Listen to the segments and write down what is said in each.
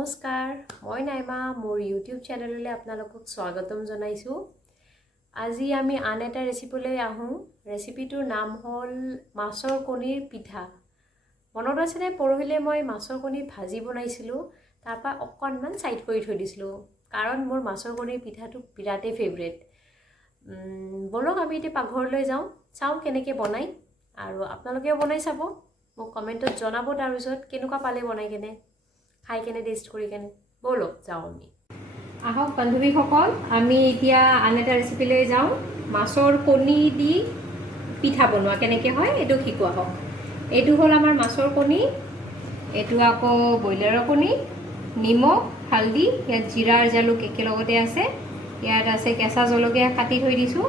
নমস্কাৰ মই নাইমা মোৰ ইউটিউব চেনেললৈ আপোনালোকক স্বাগতম জনাইছো আজি আমি আন এটা ৰেচিপিলৈ আহোঁ ৰেচিপিটোৰ নাম হ'ল মাছৰ কণীৰ পিঠা মনত আছেনে পৰহিলে মই মাছৰ কণী ভাজি বনাইছিলো তাৰপা অকণমান সাইড কৰি থৈ দিছিলো কাৰণ মোৰ মাছৰ কণীৰ পিঠাটো বিৰাটেই ফেভৰেট বলক আমি এতিয়া পাকঘৰলৈ যাওঁ চাওঁ কেনেকৈ বনাই আৰু আপোনালোকেও বনাই চাব মোক কমেন্টত জনাব তাৰ পিছত কেনেকুৱা পালে বনাই কেনে খাই কেনে টেষ্ট কৰি কেনে বলক যাওঁ আমি আহক বান্ধৱীসকল আমি এতিয়া আন এটা ৰেচিপিলৈ যাওঁ মাছৰ কণী দি পিঠা বনোৱা কেনেকৈ হয় এইটো শিকোৱা হওক এইটো হ'ল আমাৰ মাছৰ কণী এইটো আকৌ ব্ৰইলাৰৰ কণী নিমখ হালধি ইয়াত জিৰা আৰু জালুক একেলগতে আছে ইয়াত আছে কেঁচা জলকীয়া কাটি থৈ দিছোঁ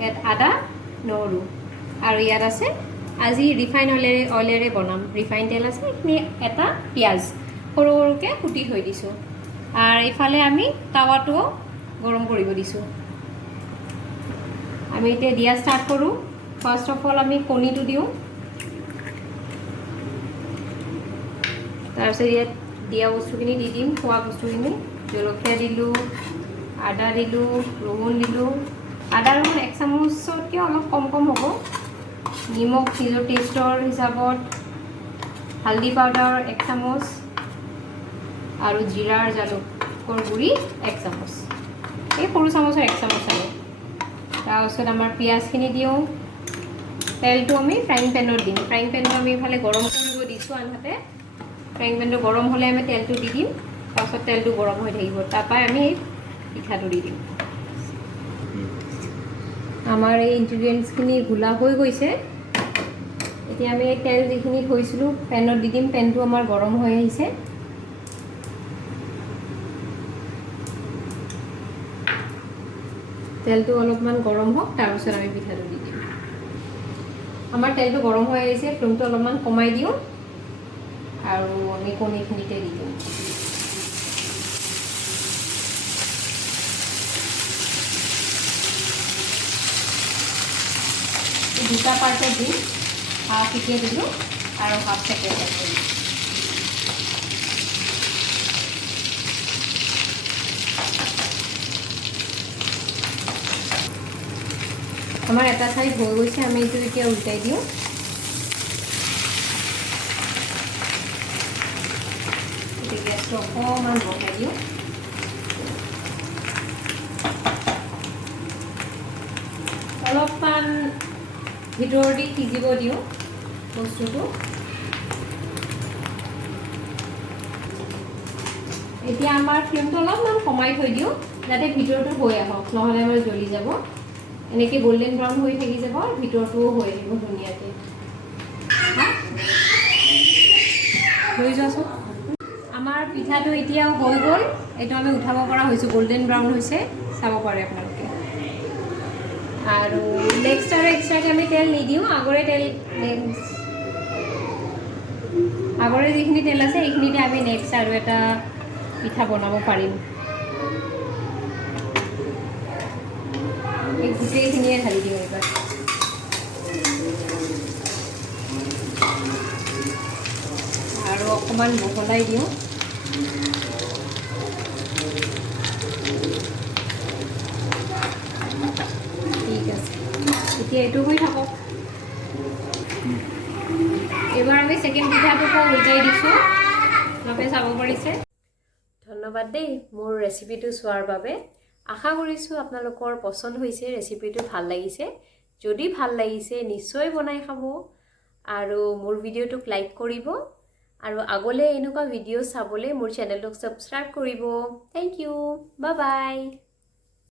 ইয়াত আদা নহৰু আৰু ইয়াত আছে আজি ৰিফাইন অইলেৰে বনাম ৰিফাইন তেল আছে এইখিনি এটা পিঁয়াজ সৰু সৰুকৈ কুটি থৈ দিছোঁ আৰু ইফালে আমি তাৱাটো গৰম কৰিব দিছোঁ আমি এতিয়া দিয়া ষ্টাৰ্ট কৰোঁ ফাৰ্ষ্ট অফ অল আমি কণীটো দিওঁ তাৰপিছত ইয়াত দিয়া বস্তুখিনি দি দিম খোৱা বস্তুখিনি জলকীয়া দিলোঁ আদা দিলোঁ ৰহুন দিলোঁ আদা ৰহুন 1 চামুচতকৈ অলপ কম হ'ব নিমখ নিজৰ টেষ্টৰ হিচাপত হালধি পাউডাৰ 1 চামুচ আৰু জিৰা আৰু জালুকৰ গুড়ি 1 চামুচ এই সৰু চামুচৰ 1 চামুচ আৰু তাৰপিছত আমাৰ পিঁয়াজখিনি দিওঁ তেলটো আমি ফ্ৰাইং পেনত দিম ফ্ৰাইং পেনটো আমি ইফালে গৰম কৰিব দিছোঁ আনহাতে ফ্ৰাইং পেনটো গৰম হ'লে আমি তেলটো দি দিম তাৰপিছত তেলটো গৰম হৈ থাকিব তাৰপৰা আমি পিঠাটো দি দিম আমাৰ এই ইনগ্ৰিডিয়েণ্টছখিনি গুলা হৈ গৈছে এতিয়া আমি তেল যিখিনি থৈছিলোঁ পেনত দি দিম পেনটো আমাৰ গৰম হৈ আহিছে তেলটো অলপমান গৰম হওক তাৰপিছত আমি পিঠাটো দি দিম আমাৰ তেলটো গৰম হৈ আহিছে ফ্লেমটো অলপমান কমাই দিওঁ আৰু আমি কণীখিনিতে দি দিম দুটা পাৰ্টত দিম হাফ এতিয়া দিলোঁ আৰু হাফ ছেকেণ্ড দিলোঁ আমাৰ এটা চাইড হৈ গৈছে আমি এইটো এতিয়া উল্টাই দিওঁ গেছটো অকণমান বঢ়াই দিওঁ অলপমান ভিতৰ দি সিজিব দিওঁ বস্তুটো এতিয়া আমাৰ ফ্লেমটো অলপমান কমাই থৈ দিওঁ যাতে ভিতৰটো হৈ আহক নহ'লে আমাৰ জ্বলি যাব এনেকৈ গোল্ডেন ব্ৰাউন হৈ থাকি যাব ভিতৰটোও হৈ আহিব ধুনীয়াকৈ হৈ যোৱাচোন আমাৰ পিঠাটো এতিয়াও হৈ গ'ল এইটো আমি উঠাব পৰা হৈছোঁ গোল্ডেন ব্ৰাউন হৈছে চাব পাৰে আপোনালোকে আৰু নেক্সট আৰু এক্সট্ৰাকৈ আমি তেল নিদিওঁ আগৰে যিখিনি তেল আছে এইখিনিতে আমি নেক্সট আৰু এটা পিঠা বনাব পাৰিম এই গোটেইখিনিয়ে ঢালি দিওঁ এইবাৰ আৰু অকণমান বহলাই দিওঁ ঠিক আছে এতিয়া এইটো হৈ থাকক এইবাৰ আমি ছেকেণ্ড পিঠাটো উল্টাই দিছোঁ আপোনালোকে চাব পাৰিছে ধন্যবাদ দেই মোৰ ৰেচিপিটো চোৱাৰ বাবে আশা কৰিছোঁ আপোনালোকৰ পছন্দ হৈছে ৰেচিপিটো ভাল লাগিছে যদি ভাল লাগিছে নিশ্চয় বনাই খাব আৰু মোৰ ভিডিঅ'টোক লাইক কৰিব আৰু আগলৈ এনেকুৱা ভিডিঅ' চাবলৈ মোৰ চেনেলটোক ছাবস্ক্ৰাইব কৰিব থেংক ইউ বাই বাই